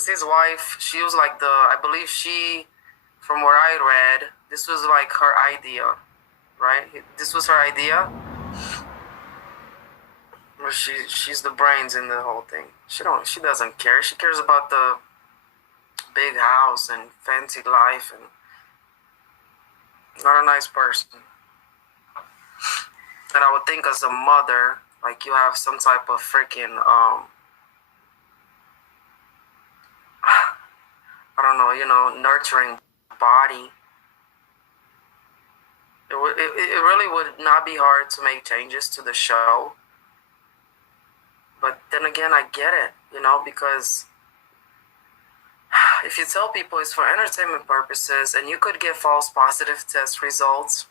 Because his wife, she was like I believe she, from what I read, this was like her idea, right? This was her idea. She's the brains in the whole thing. She doesn't care. She cares about the big house and fancy life, and not a nice person. And I would think as a mother, like you have some type of freaking I don't know, nurturing body. It really would not be hard to make changes to the show. But then again, I get it, because if you tell people it's for entertainment purposes and you could get false positive test results,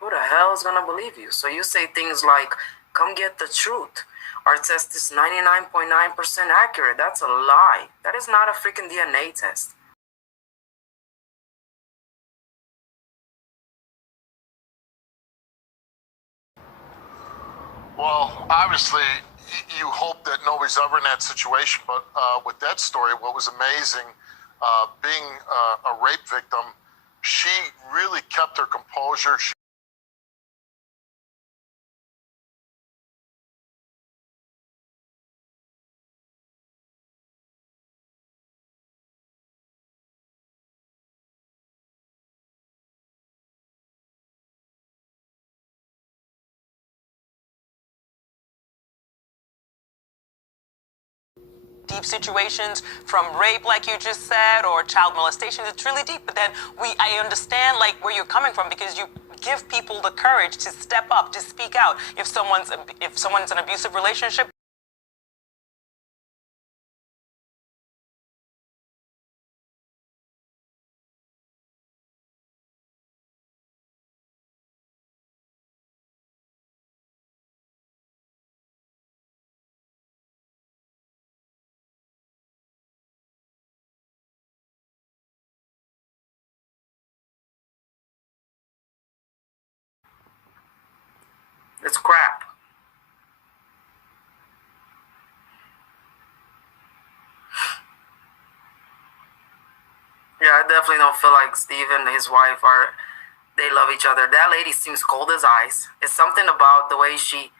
who the hell is going to believe you? So you say things like, come get the truth. Our test is 99.9% accurate. That's a lie. That is not a freaking DNA test. Well, obviously, you hope that nobody's ever in that situation. But with that story, what was amazing, being a rape victim, she really kept her composure. Deep situations from rape, like you just said, or child molestation. It's really deep. But then I understand like where you're coming from, because you give people the courage to step up, to speak out. If someone's in an abusive relationship. It's crap. Yeah, I definitely don't feel like Steve and his wife they love each other. That lady seems cold as ice. It's something about the way she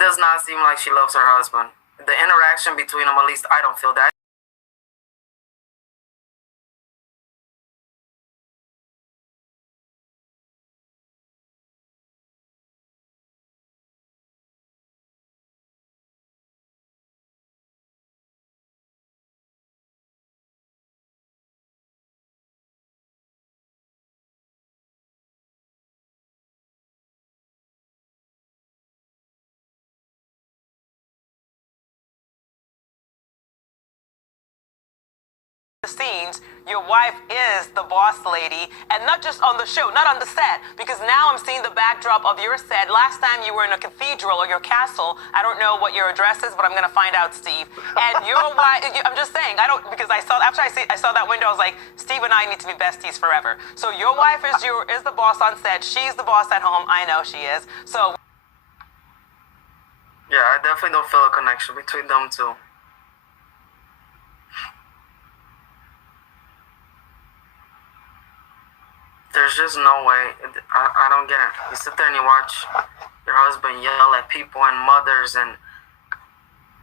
does not seem like she loves her husband. The interaction between them, at least I don't feel that. Scenes, your wife is the boss lady, and not just on the show, not on the set, because now I'm seeing the backdrop of your set. Last time you were in a cathedral or your castle. I don't know what your address is, but I'm gonna find out, Steve. And your wife, I'm just saying, because after I saw that window, I was like, Steve and I need to be besties forever. So your wife is the boss on set. She's the boss at home. I know she is. So yeah, I definitely don't feel a connection between them two. There's just no way. I don't get it. You sit there and you watch your husband yell at people and mothers, and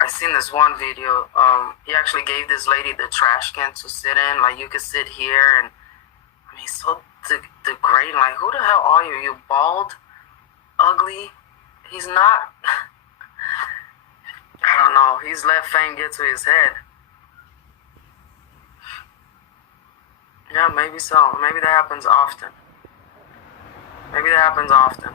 I seen this one video. He actually gave this lady the trash can to sit in. Like, you could sit here, and I mean, so degrading. Like, who the hell are you? You bald, ugly. He's not. I don't know. He's let fame get to his head. Yeah, maybe so. Maybe that happens often.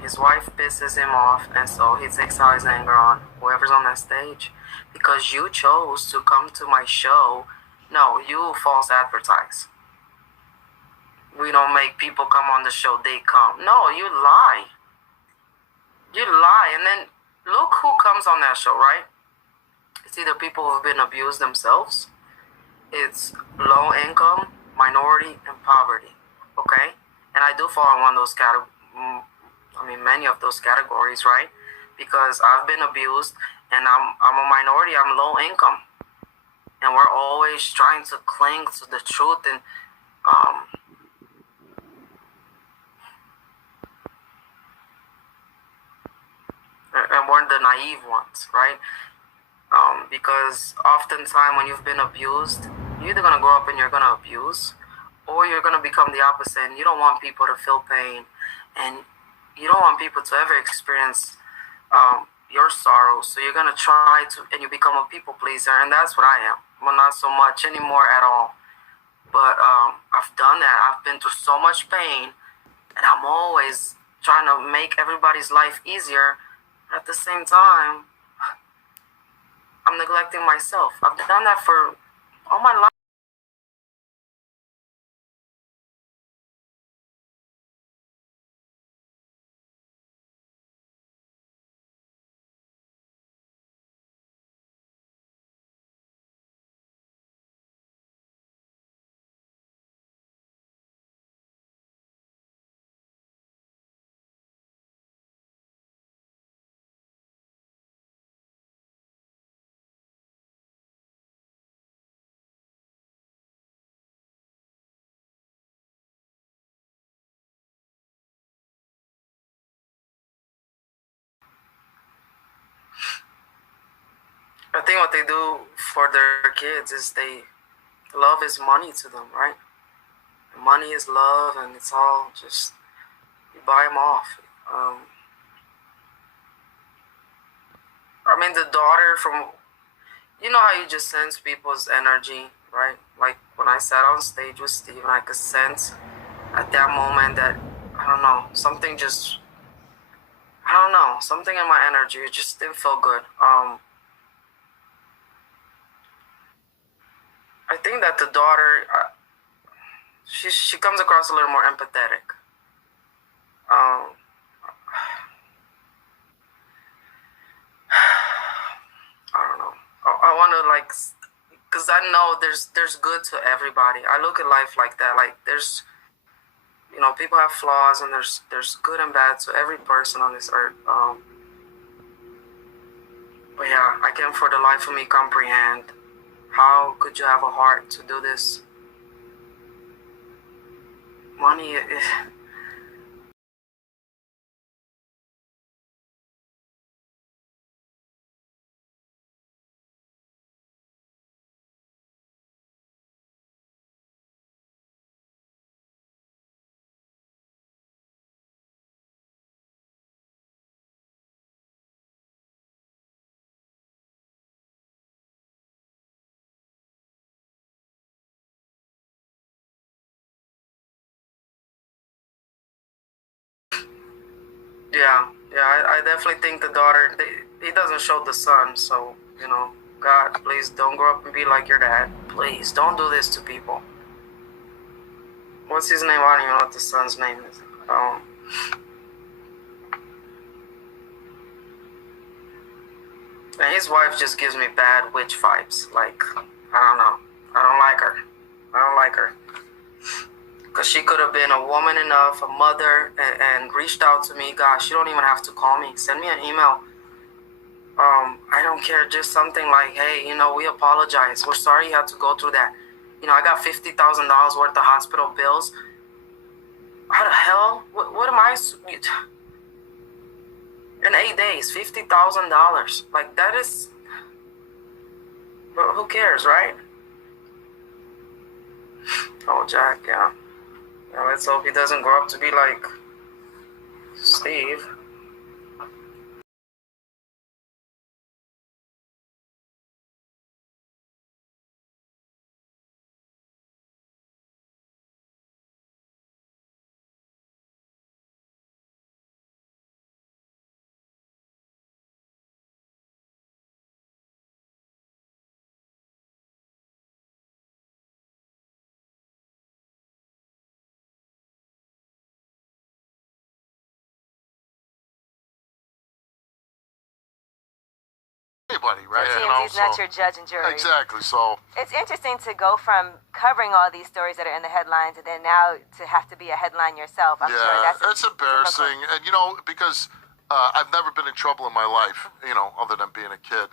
His wife pisses him off, and so he takes out his anger on whoever's on that stage. Because you chose to come to my show. No, you false advertise. We don't make people come on the show, they come. No, you lie. And then look who comes on that show, right? It's either people who've been abused themselves. It's low income, minority, and poverty. Okay? And I do fall in one of those many of those categories, right? Because I've been abused, and I'm a minority, I'm low income. and we're always trying to cling to the truth, and um, we're the naive ones, right? Because oftentimes when you've been abused, you're either gonna grow up and you're gonna abuse, or you're gonna become the opposite. And you don't want people to feel pain, and you don't want people to ever experience your sorrow. So you're gonna try to, and you become a people pleaser, and that's what I am. Well, not so much anymore at all, but I've done that. I've been through so much pain, and I'm always trying to make everybody's life easier. But at the same time, I'm neglecting myself. I've done that for all my life. I think what they do for their kids is love is money to them, right? Money is love, and it's all just, you buy them off. I mean, the daughter from, you know how you just sense people's energy, right? Like when I sat on stage with Steve, and I could sense at that moment that, I don't know, something just, I don't know, something in my energy, it just didn't feel good. I think that the daughter, she comes across a little more empathetic. I don't know. I want to like, because I know there's good to everybody. I look at life like that. Like there's, people have flaws, and there's good and bad to every person on this earth. But yeah, I can't for the life of me comprehend how could you have a heart to do this. Money. Yeah, I definitely think the daughter, he doesn't show the son, so, God, please don't grow up and be like your dad. Please, don't do this to people. What's his name? I don't even know what the son's name is. And his wife just gives me bad witch vibes. Like, I don't know. I don't like her. I don't like her. Because she could have been a woman enough, a mother, and reached out to me. Gosh, you don't even have to call me. Send me an email. I don't care. Just something like, hey, we apologize. We're sorry you had to go through that. I got $50,000 worth of hospital bills. How the hell? What am I? In 8 days, $50,000. Like, that is. But who cares, right? Oh, Jack, yeah. Let's hope he doesn't grow up to be like Steve. Anybody, right? TMZ's not your judge and jury. Exactly. So it's interesting to go from covering all these stories that are in the headlines, and then now to have to be a headline yourself. I'm sure that's embarrassing. And because I've never been in trouble in my life, other than being a kid.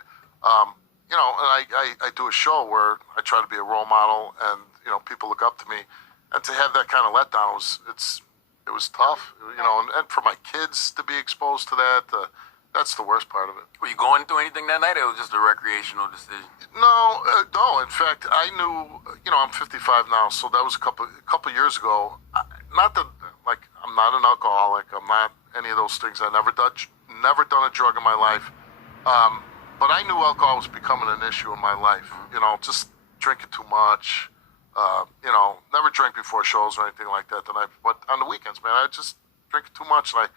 you know, and I do a show where I try to be a role model, and you know, people look up to me, and to have that kind of letdown it was tough, you know, and for my kids to be exposed to that, that's the worst part of it. Were you going through anything that night, or it was just a recreational decision? No. In fact, I knew, you know, I'm 55 now, so that was a couple years ago. Not that, like, I'm not an alcoholic. I'm not any of those things. I never done a drug in my life. But I knew alcohol was becoming an issue in my life. You know, just drinking too much. You know, never drank before shows or anything like that. But on the weekends, man, I just drink too much, and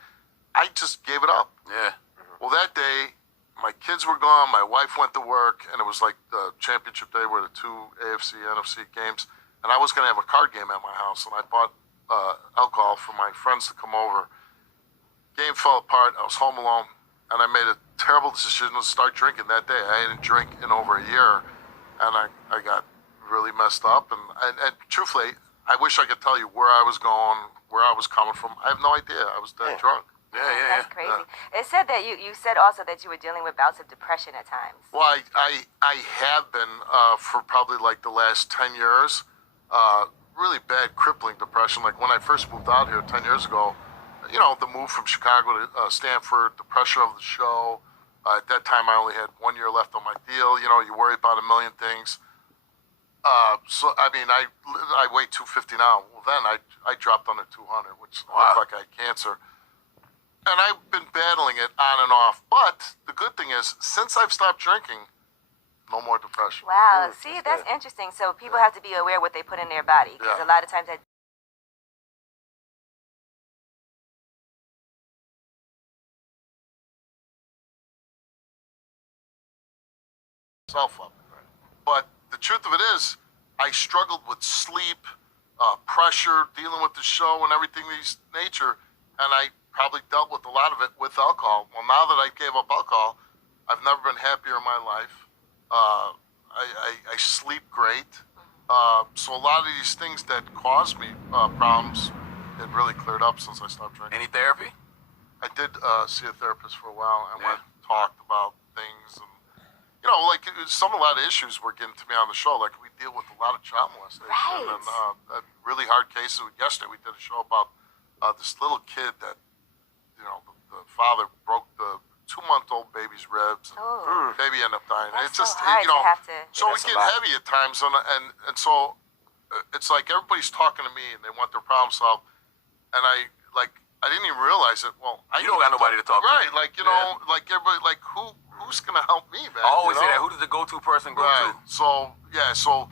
I just gave it up. Yeah. Well, that day, my kids were gone, my wife went to work, and it was like the championship day where the two AFC, NFC games, and I was going to have a card game at my house, and I bought alcohol for my friends to come over. Game fell apart, I was home alone, and I made a terrible decision to start drinking that day. I hadn't drank in over a year, and I got really messed up, and truthfully, I wish I could tell you where I was going, where I was coming from. I have no idea. I was that drunk. Yeah. That's crazy. It said that you said also that you were dealing with bouts of depression at times. Well, I have been for probably like the last 10 years. Really bad, crippling depression. Like when I first moved out here 10 years ago, you know, the move from Chicago to Stanford, the pressure of the show. At that time, I only had 1 year left on my deal. You know, you worry about a million things. So, I mean, I weigh 250 now. Well, then I dropped under 200, which looked like I had cancer. And I've been battling it on and off. But the good thing is, since I've stopped drinking, no more depression. Wow. See, that's interesting. So people have to be aware what they put in their body, because a lot of times that self up. But the truth of it is, I struggled with sleep, pressure, dealing with the show and everything of this nature, and I probably dealt with a lot of it with alcohol. Well, now that I gave up alcohol, I've never been happier in my life. I sleep great. So a lot of these things that caused me problems, it really cleared up since I stopped drinking. Any therapy? I did see a therapist for a while, and went and talked about things, and you know, like a lot of issues were getting to me on the show. Like we deal with a lot of child molestation and really hard cases. Yesterday we did a show about this little kid that, you know, the father broke the 2-month-old baby's ribs, and the baby ended up dying. That's It's just, so hard you know, to have to... so we get heavy at times, and so it's like everybody's talking to me and they want their problem solved, and I didn't even realize it. Well, You don't got nobody to talk to. right? Like, you know, like everybody, like who's gonna help me, man? I always you say know? that. Who does the go-to person go Right. to? So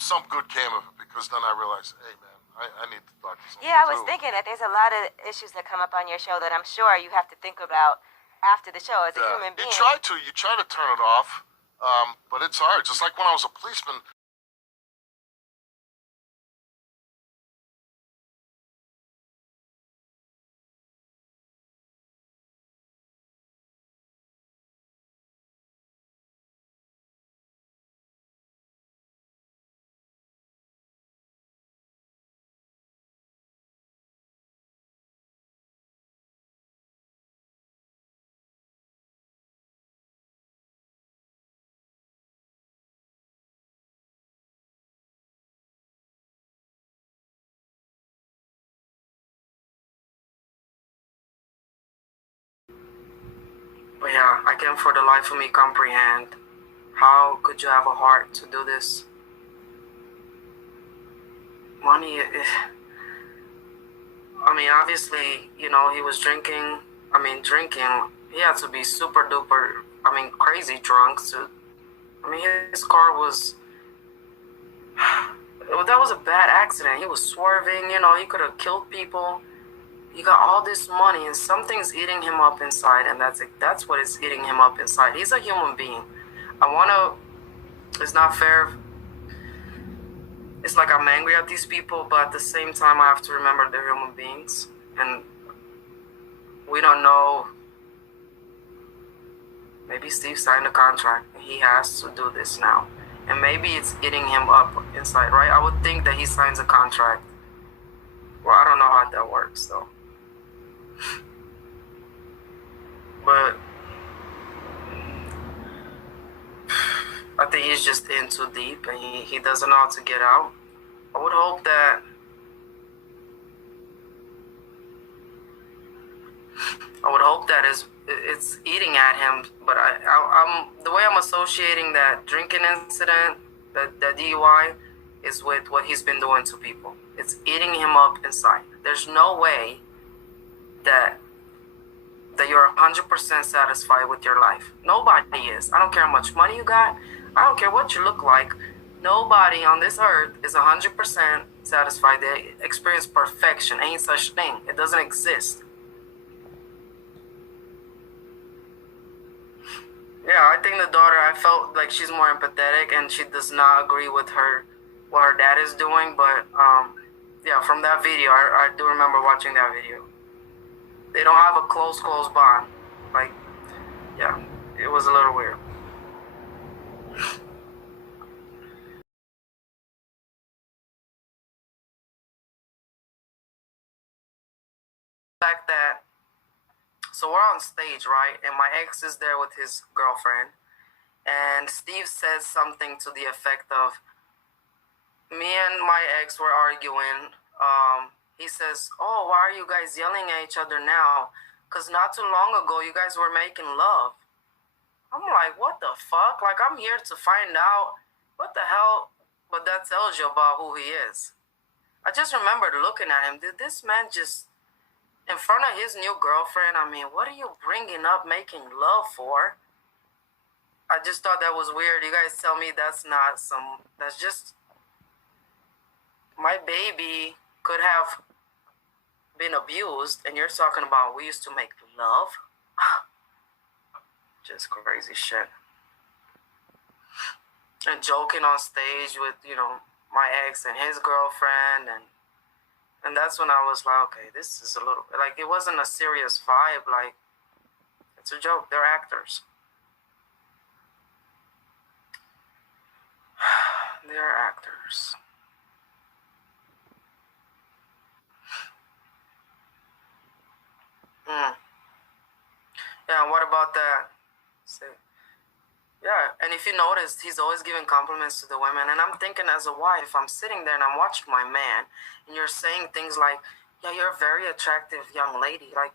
some good came of it, because then I realized, hey man, I need to talk to someone. Yeah, I was too. thinking that there's a lot of issues that come up on your show that I'm sure you have to think about after the show as a human being. You try to turn it off, but it's hard. Just like when I was a policeman. But yeah, I can for the life of me comprehend how could you have a heart to do this. Money, I mean, obviously, you know, he was drinking. I mean, he had to be super duper, crazy drunk to, his car was, that was a bad accident. He was swerving, you know, he could have killed people. He got all this money, and something's eating him up inside, and that's what is eating him up inside. He's a human being. It's not fair. It's like I'm angry at these people, but at the same time, I have to remember they're human beings, and we don't know. Maybe Steve signed a contract, and he has to do this now, and maybe it's eating him up inside, right? I would think that he signs a contract. Well, I don't know how that works, though. But I think he's just in too deep and he doesn't know how to get out. I would hope that it's eating at him, but I'm the way I'm associating that drinking incident, that DUI, is with what he's been doing to people. It's eating him up inside. There's no way that you're 100% satisfied with your life. Nobody is. I don't care how much money you got. I don't care what you look like. Nobody on this earth is 100% satisfied. They experience perfection. Ain't such thing. It doesn't exist. Yeah, I think the daughter, I felt like she's more empathetic and she does not agree with what her dad is doing. But yeah, from that video, I do remember watching that video. They don't have a close bond. Like, yeah, it was a little weird. The fact that, so we're on stage, right? And my ex is there with his girlfriend. And Steve says something to the effect of, me and my ex were arguing. He says, oh, why are you guys yelling at each other now? Because not too long ago, you guys were making love. I'm like, what the fuck? Like, I'm here to find out what the hell, but that tells you about who he is. I just remembered looking at him. Did this man just, in front of his new girlfriend, I mean, what are you bringing up making love for? I just thought that was weird. You guys tell me that's just, my baby could have been abused, and you're talking about we used to make love? Just crazy shit. And joking on stage with, my ex and his girlfriend, and that's when I was like, okay, this is a little, like, it wasn't a serious vibe, like, it's a joke, they're actors. They're actors. Yeah, what about that? Yeah, and if you noticed, he's always giving compliments to the women. And I'm thinking, as a wife, I'm sitting there and I'm watching my man, and you're saying things like, yeah, you're a very attractive young lady. Like,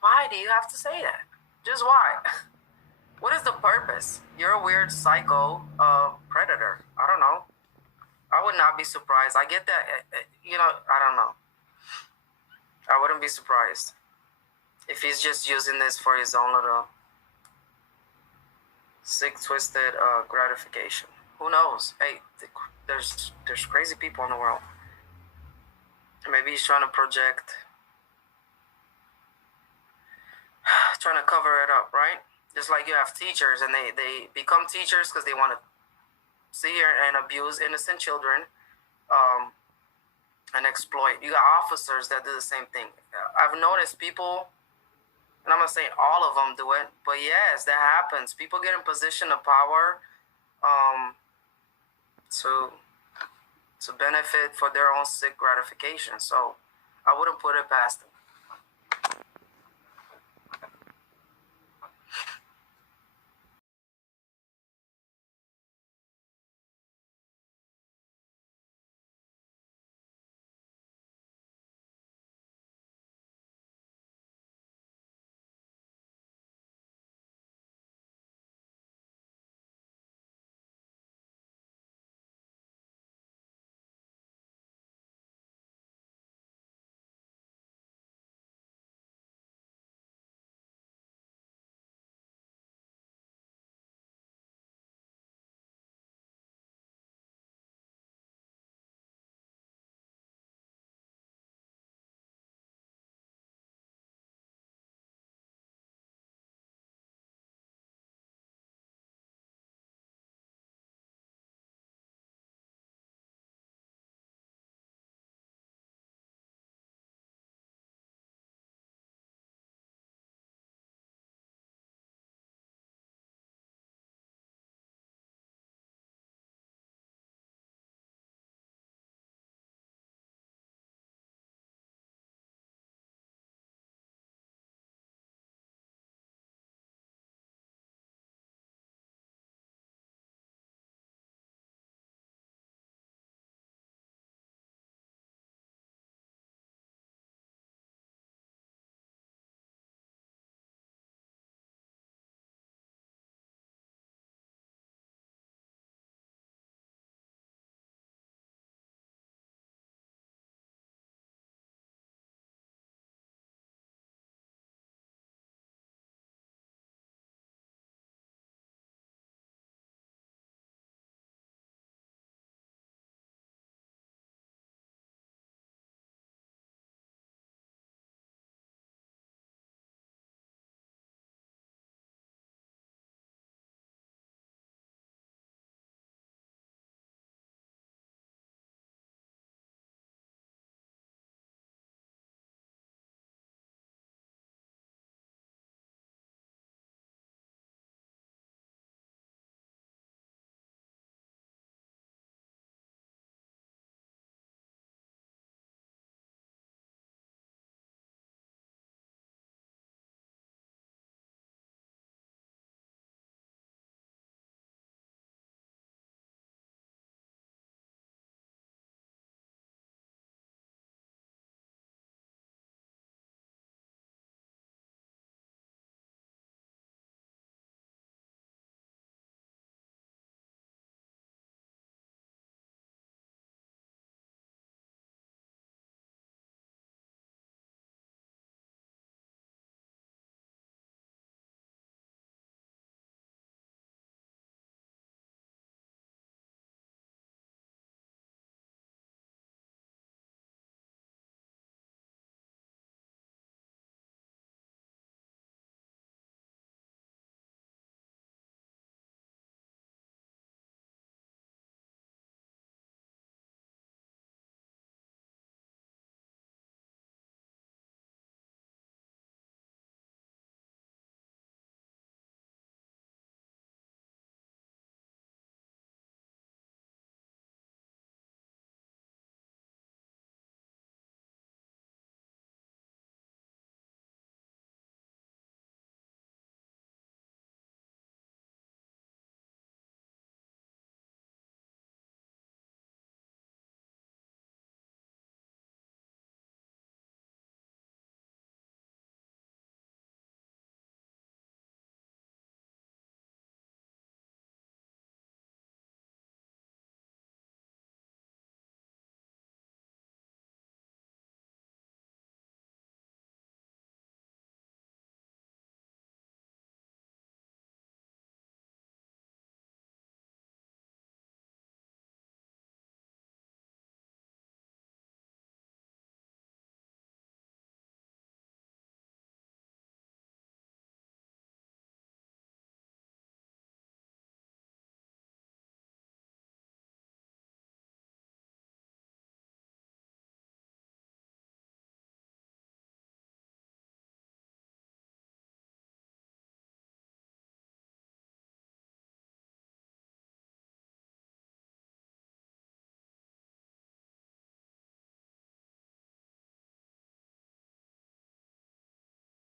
why do you have to say that? Just why? What is the purpose? You're a weird psycho predator. I don't know. I would not be surprised. I get that, I don't know. I wouldn't be surprised if he's just using this for his own little sick, twisted gratification. Who knows? Hey, there's crazy people in the world. Maybe he's trying to project, trying to cover it up, right? Just like you have teachers, and they become teachers because they want to see and abuse innocent children, and exploit. You got officers that do the same thing. I've noticed people, and I'm not saying all of them do it, but yes, that happens. People get in position of power to benefit for their own sick gratification. So I wouldn't put it past them.